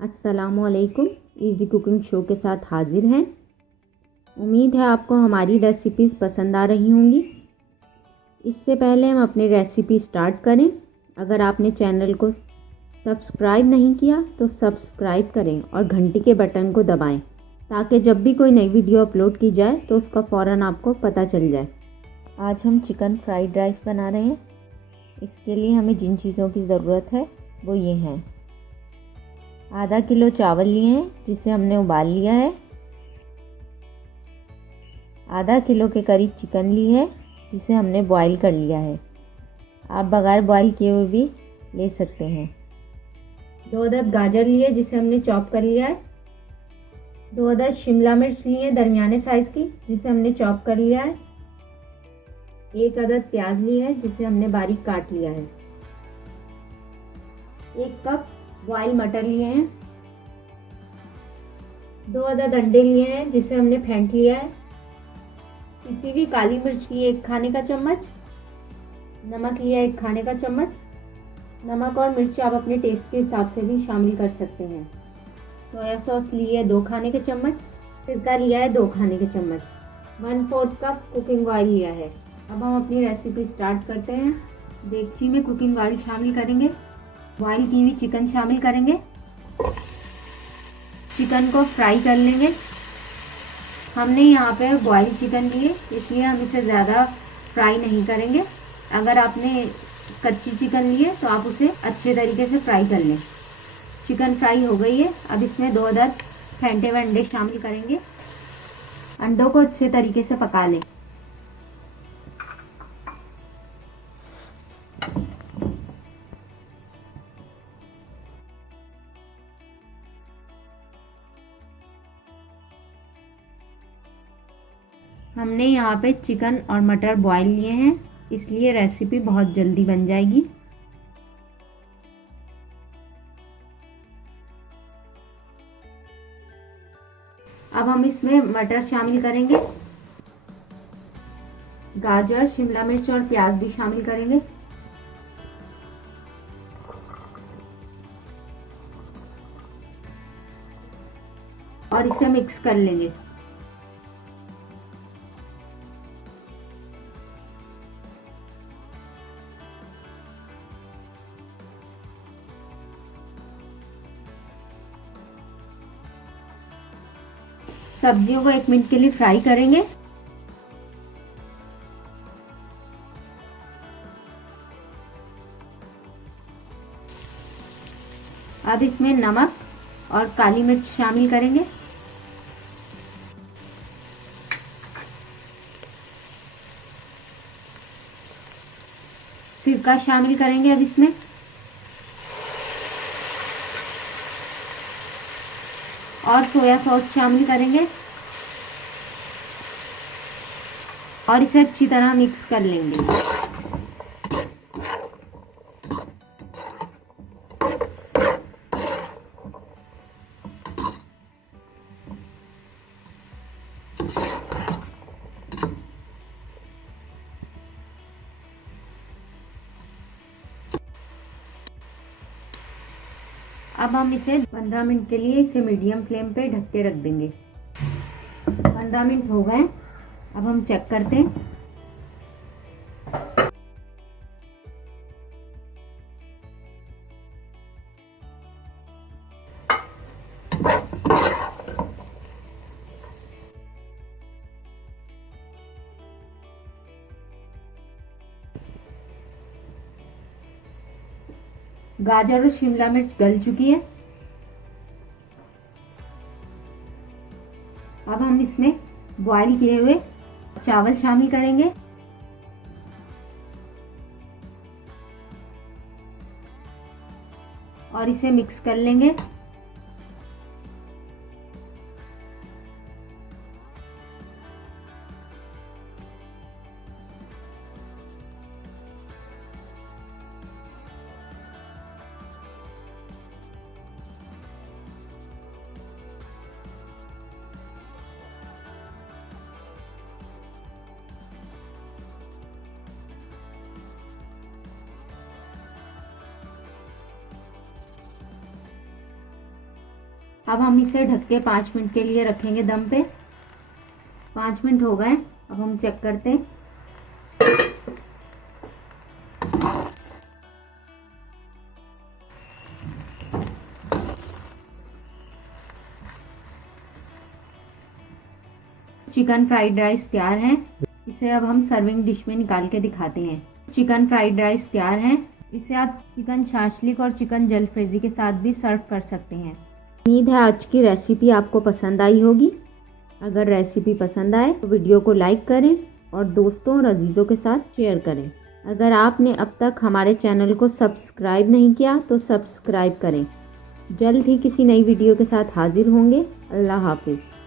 अस्सलामुअलैकुम। Easy cooking show के साथ हाजिर हैं। उम्मीद है आपको हमारी रेसिपीज़ पसंद आ रही होंगी। इससे पहले हम अपनी रेसिपी स्टार्ट करें, अगर आपने चैनल को सब्सक्राइब नहीं किया तो सब्सक्राइब करें और घंटी के बटन को दबाएं ताकि जब भी कोई नई वीडियो अपलोड की जाए तो उसका फ़ौरन आपको पता चल जाए। आज हम चिकन फ्राइड राइस बना रहे हैं। इसके लिए हमें जिन चीज़ों की ज़रूरत है वो ये हैं। आधा किलो चावल लिए हैं जिसे हमने उबाल लिया है। आधा किलो के करीब चिकन ली है जिसे हमने बॉईल कर लिया है। आप बगैर बॉईल किए हुए भी ले सकते हैं। 2 अदद गाजर लिए जिसे हमने चॉप कर लिया है। 2 अदद शिमला मिर्च लिए दरमियाने साइज़ की जिसे हमने चॉप कर लिया है। 1 अदद प्याज ली है जिसे हमने बारीक काट लिया है। 1 कप बॉयल मटर लिए हैं। 2 अदद अंडे लिए हैं जिसे हमने फेंट लिया है। पिसी हुई काली मिर्च ली 1 खाने का चम्मच। नमक लिया 1 खाने का चम्मच। नमक और मिर्च आप अपने टेस्ट के हिसाब से भी शामिल कर सकते हैं। सोया सॉस ली है 2 खाने के चम्मच। सिरका लिया है 2 खाने के चम्मच। 1/4 कप कुकिंग ऑयल लिया है। अब हम अपनी रेसिपी स्टार्ट करते हैं। देगची में कुकिंग ऑयल शामिल करेंगे। बॉयल की हुई चिकन शामिल करेंगे। चिकन को फ्राई कर लेंगे। हमने यहाँ पे बॉयल चिकन लिए इसलिए हम इसे ज़्यादा फ्राई नहीं करेंगे। अगर आपने कच्ची चिकन लिए तो आप उसे अच्छे तरीके से फ्राई कर लें। चिकन फ्राई हो गई है। अब इसमें 2 अदद फेंटे हुए अंडे शामिल करेंगे। अंडों को अच्छे तरीके से पका लें। हमने यहाँ पे चिकन और मटर बॉईल लिए हैं इसलिए रेसिपी बहुत जल्दी बन जाएगी। अब हम इसमें मटर शामिल करेंगे। गाजर, शिमला मिर्च और प्याज भी शामिल करेंगे। और इसे मिक्स कर लेंगे। सब्जियों को 1 मिनट के लिए फ्राई करेंगे। अब इसमें नमक और काली मिर्च शामिल करेंगे। सिरका शामिल करेंगे अब इसमें। और सोया सॉस शामिल करेंगे और इसे अच्छी तरह मिक्स कर लेंगे। अब हम इसे 15 मिनट के लिए इसे मीडियम फ्लेम पे ढक के रख देंगे। 15 मिनट हो गए। अब हम चेक करते हैं। गाजर और शिमला मिर्च गल चुकी है। अब हम इसमें बॉईल किए हुए चावल शामिल करेंगे। और इसे मिक्स कर लेंगे। अब हम इसे ढक के 5 मिनट के लिए रखेंगे दम पे। 5 मिनट हो गए, अब हम चेक करते हैं। चिकन फ्राइड राइस तैयार है। इसे अब हम सर्विंग डिश में निकाल के दिखाते हैं। चिकन फ्राइड राइस तैयार है। इसे आप चिकन शाशलिक और चिकन जलफ्रेजी के साथ भी सर्व कर सकते हैं। उम्मीद है आज की रेसिपी आपको पसंद आई होगी। अगर रेसिपी पसंद आए तो वीडियो को लाइक करें और दोस्तों और अजीज़ों के साथ शेयर करें। अगर आपने अब तक हमारे चैनल को सब्सक्राइब नहीं किया तो सब्सक्राइब करें। जल्द ही किसी नई वीडियो के साथ हाजिर होंगे। अल्लाह हाफिज़।